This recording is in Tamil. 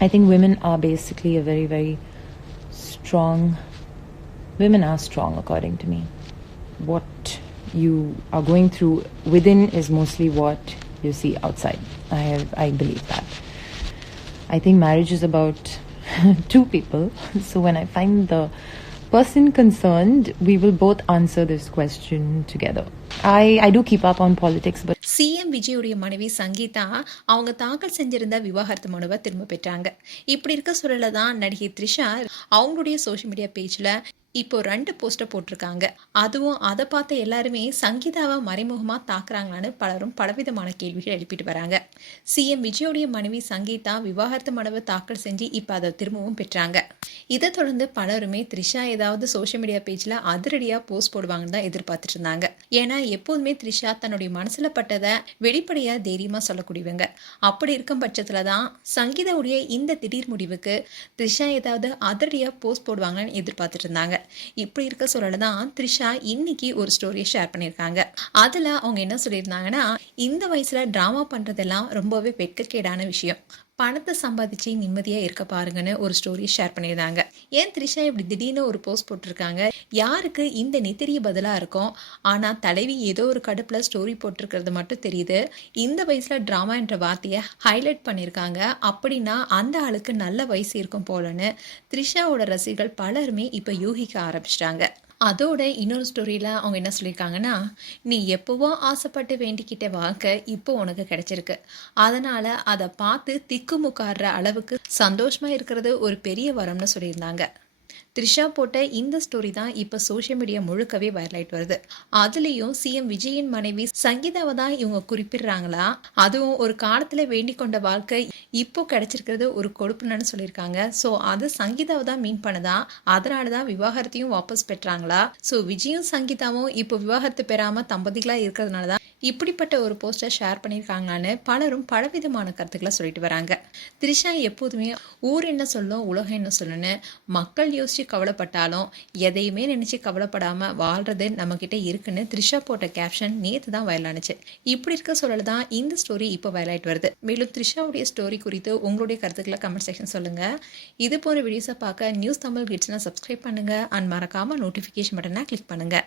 I think women are basically a very, very strong. Women are strong, according to me. What you are going through within is mostly what you see outside. I believe that. I think marriage is about two people. So when I find the person concerned, we will both answer this question together. I do keep up on politics, but CM விஜயுடைய மனைவி சங்கீதா அவங்க தாக்கல் செஞ்சிருந்த விவாகரத்து மனுவை திரும்ப பெற்றாங்க. இப்படி இருக்க சூழல தான் நடிகை த்ரிஷா அவங்களுடைய சோஷியல் மீடியா பேஜ்ல இப்போ 2 போஸ்டர் போட்டிருக்காங்க. அதுவும் அதை பார்த்த எல்லாருமே சங்கீதாவை மறைமுகமா தாக்குறாங்களான்னு பலரும் பலவிதமான கேள்விகள் எழுப்பிட்டு வராங்க. சிஎம் விஜயோடைய மனைவி சங்கீதா விவாகரத்து மனுவை தாக்கல் செஞ்சு இப்போ அதை திரும்பவும் பெற்றாங்க. இதை தொடர்ந்து பலருமே த்ரிஷா ஏதாவது சோஷியல் மீடியா பேஜ்ல அதிரடியா போஸ்ட் போடுவாங்கன்னு தான் எதிர்பார்த்துட்டு இருந்தாங்க. ஏன்னா எப்போதுமே த்ரிஷா தன்னுடைய மனசுல பட்டதை வெளிப்படையா தைரியமா சொல்லக்கூடியவங்க. அப்படி இருக்கும் பட்சத்துல தான் சங்கீதாவுடைய இந்த திடீர் முடிவுக்கு த்ரிஷா ஏதாவது அதிரடியா போஸ்ட் போடுவாங்கன்னு எதிர்பார்த்துட்டு இருந்தாங்க. இப்படி இருக்க சூழல தான் த்ரிஷா இன்னைக்கு ஒரு ஸ்டோரியை ஷேர் பண்ணியிருக்காங்க. அதுல அவங்க என்ன சொல்லியிருந்தாங்கன்னா, இந்த வயசுல டிராமா பண்றதெல்லாம் ரொம்பவே வெட்கக்கேடான விஷயம். பணத்தை சம்பாதிச்சு நிம்மதியாக இருக்க பாருங்கன்னு ஒரு ஸ்டோரி ஷேர் பண்ணியிருந்தாங்க. ஏன் த்ரிஷா இப்படி திடீர்னு ஒரு போஸ்ட் போட்டிருக்காங்க? யாருக்கு இந்த நெத்திரிய பதிலாக இருக்கும்? ஆனால் தலைவி ஏதோ ஒரு கடுப்பில் ஸ்டோரி போட்டிருக்கிறது மட்டும் தெரியுது. இந்த வயசில் ட்ராமா என்ற வார்த்தையை ஹைலைட் பண்ணியிருக்காங்க. அப்படின்னா அந்த ஆளுக்கு நல்ல வயசு இருக்கும் போலன்னு த்ரிஷாவோட ரசிகர்கள் பலருமே இப்போ யூகிக்க ஆரம்பிச்சிட்டாங்க. அதோட இன்னொரு ஸ்டோரியில் அவங்க என்ன சொல்லியிருக்காங்கன்னா, நீ எப்போவோ ஆசைப்பட்டு வேண்டிக்கிட்ட வாழ்க்கை இப்போ உனக்கு கிடைச்சிருக்கு. அதனால் அதை பார்த்து திக்குமுக்காடுற அளவுக்கு சந்தோஷமாக இருக்கிறது ஒரு பெரிய வரம்னு சொல்லியிருந்தாங்க. த்ரிஷா போட்ட இந்த ஸ்டோரி தான் இப்போ சோஷியல் மீடியா முழுக்கவே வைரல் ஆயிட்டு வருது. அதுலேயும் சிஎம் விஜயின் மனைவி சங்கீதாவை தான் இவங்க குறிப்பிடுறாங்களா? அதுவும் ஒரு காலத்தில் வேண்டிக் கொண்ட வாழ்க்கை இப்போ கிடைச்சிருக்கிறது ஒரு கொடுப்புன்னு சொல்லியிருக்காங்க. ஸோ அது சங்கீதாவை தான் மீன் பண்ணதா? அதனால தான் விவாகரத்தையும் வாபஸ் பெற்றாங்களா? ஸோ விஜயும் சங்கீதாவும் இப்போ விவாகரத்து பெறாமல் தம்பதிகளாக இருக்கிறதுனால தான் இப்படிப்பட்ட ஒரு போஸ்டர் ஷேர் பண்ணியிருக்காங்களான்னு பலரும் பலவிதமான கருத்துக்களை சொல்லிட்டு வராங்க. த்ரிஷா எப்போதுமே ஊர் என்ன சொல்லும், உலகம் என்ன சொல்லுன்னு மக்கள் யோசிச்சு கவலைப்பட்டாலும் எதையுமே நினைச்சு கவலைப்படாம வாழ்றது நம்ம கிட்ட இருக்குன்னு த்ரிஷா போட்ட கேப்ஷன் நேத்து தான் வைரல் ஆனிச்சு. இப்படி இருக்க சொல்லல தான் இந்த ஸ்டோரி இப்போ வைரல் ஆயிட்டு வருது. மேலும் த்ரிஷாவுடைய ஸ்டோரி குறித்து உங்களுடைய கருத்துக்களை கமெண்ட் செக்ஷன் சொல்லுங்க. இது போன்ற வீடியோஸை பார்க்க நியூஸ் தமிழ் கிட்ஸ்னா சப்ஸ்கிரைப் பண்ணுங்க அண்ட் மறக்காம நோட்டிஃபிகேஷன் பட்டனை கிளிக் பண்ணுங்க.